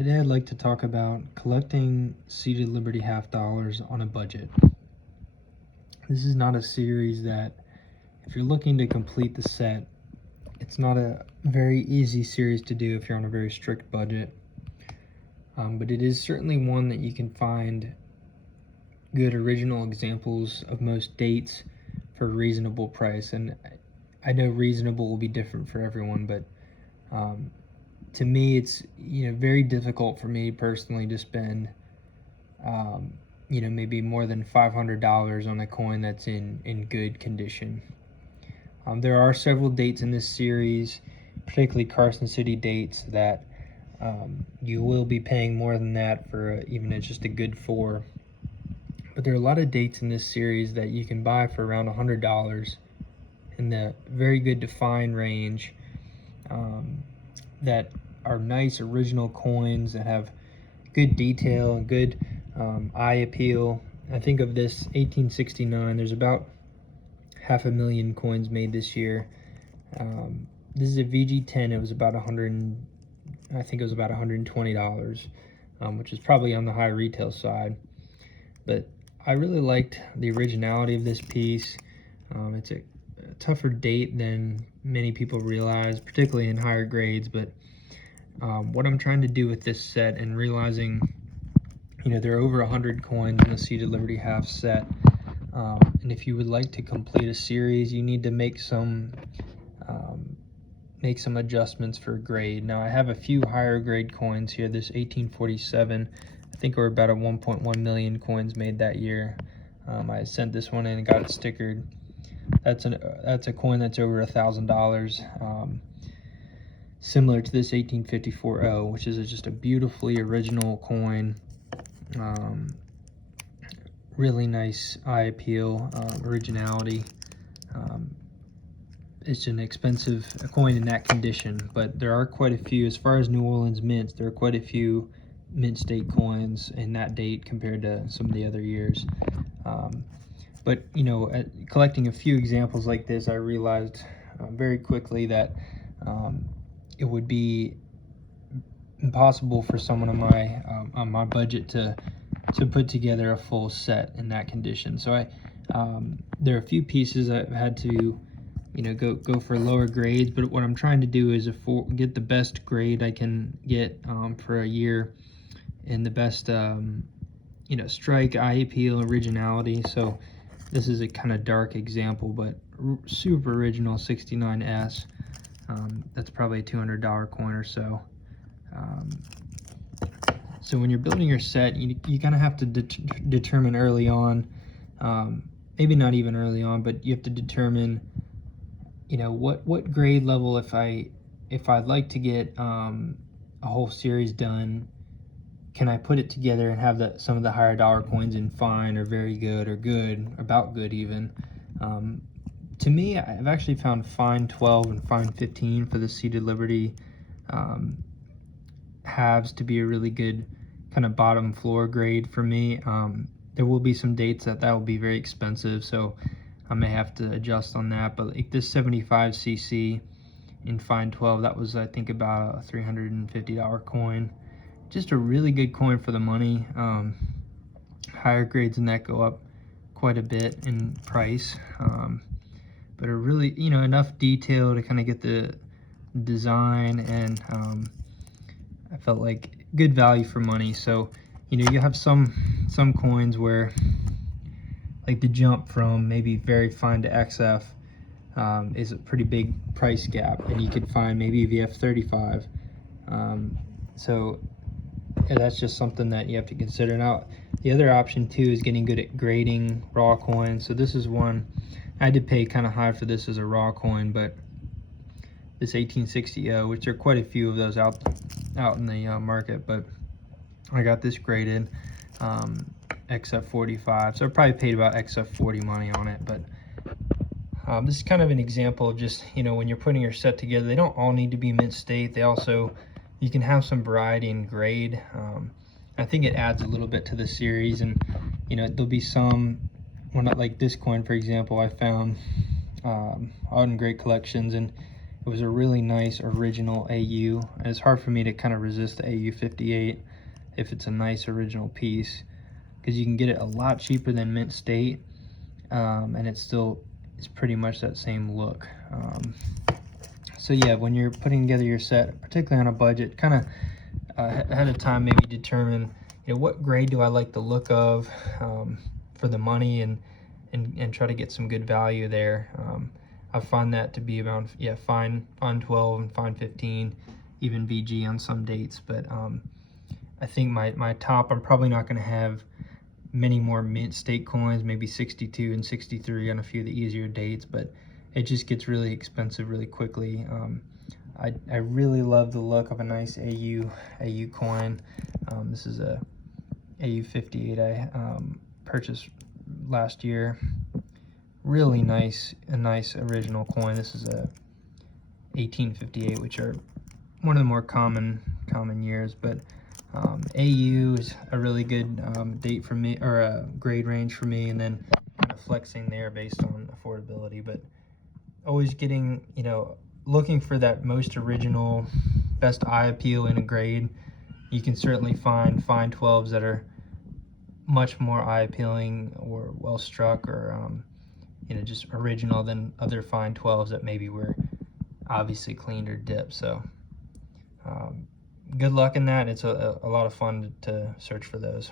Today I'd like to talk about collecting Seated Liberty half dollars on a budget. This is not a series that, if you're looking to complete the set, it's not a very easy series to do if you're on a very strict budget. But it is certainly one that you can find good original examples of most dates for a reasonable price. And I know reasonable will be different for everyone, but to me, it's very difficult for me personally to spend maybe more than $500 on a coin that's in good condition. There are several dates in this series, particularly Carson City dates, that you will be paying more than that for even just a good 4. But there are a lot of dates in this series that you can buy for around $100 in the very good defined range, that are nice original coins that have good detail and good eye appeal. I think of this 1869, there's about 500,000 coins made this year. This is a VG10. It was about I think it was about $120, which is probably on the high retail side. But I really liked the originality of this piece. It's a tougher date than many people realize, particularly in higher grades. But what I'm trying to do with this set, and realizing there are over 100 coins in the Seated Liberty half set, and if you would like to complete a series, you need to make some adjustments for grade. Now I have a few higher grade coins here. This 1847, I think we're about a 1.1 million coins made that year. I sent this one in and got it stickered. That's a coin that's over $1,000. Similar to this 1854-0, which is just a beautifully original coin. Really nice eye appeal, originality. It's an expensive coin in that condition, but there are quite a few, as far as New Orleans mints, there are quite a few mint state coins in that date compared to some of the other years. But collecting a few examples like this, I realized very quickly that it would be impossible for someone on my budget to put together a full set in that condition. So there are a few pieces I've had to go for lower grades, but what I'm trying to do is get the best grade I can get for a year, and the best strike, eye appeal, originality. So this is a kind of dark example, but super original 69S. That's probably a $200 coin or so. So when you're building your set, you kind of have to determine early on, maybe not even early on, but you have to determine what grade level, if I'd like to get a whole series done, can I put it together and have some of the higher dollar coins in fine or very good or good, about good even. To me, I've actually found fine 12 and fine 15 for the Seated Liberty halves to be a really good kind of bottom floor grade for me. There will be some dates that will be very expensive, so I may have to adjust on that. But like this 75cc in fine 12, that was I think about a $350 coin. Just a really good coin for the money. Higher grades than that go up quite a bit in price, but are really enough detail to kind of get the design, and I felt like good value for money. So you have some coins where, like the jump from maybe very fine to XF is a pretty big price gap, and you could find maybe VF35. So yeah, that's just something that you have to consider. Now the other option too is getting good at grading raw coins. So this is one I did pay kind of high for this as a raw coin, but this 1860, which there are quite a few of those out in the market, but I got this graded XF45, so I probably paid about XF40 money on it. But this is kind of an example of just when you're putting your set together, they don't all need to be mint state. You can have some variety in grade. I think it adds a little bit to the series, and there'll be some, like this coin for example, I found out in great collections, and It was a really nice original AU. And it's hard for me to kind of resist the AU 58 if it's a nice original piece, because you can get it a lot cheaper than Mint State, and it's pretty much that same look. So yeah, when you're putting together your set, particularly on a budget, kind of ahead of time, maybe determine, what grade do I like the look of for the money, and try to get some good value there. I find that to be around fine 12 and fine 15, even VG on some dates. But I think my top, I'm probably not going to have many more Mint State coins, maybe 62 and 63 on a few of the easier dates, but it just gets really expensive really quickly. I really love the look of a nice AU coin. This is a AU 58 I purchased last year. Really nice, a nice original coin. This is a 1858, which are one of the more common years, but AU is a really good date for me, or a grade range for me, and then kind of flexing there based on affordability. But always getting, looking for that most original, best eye appeal in a grade. You can certainly find fine 12s that are much more eye appealing or well struck, or just original than other fine 12s that maybe were obviously cleaned or dipped. So good luck in that. It's a lot of fun to search for those.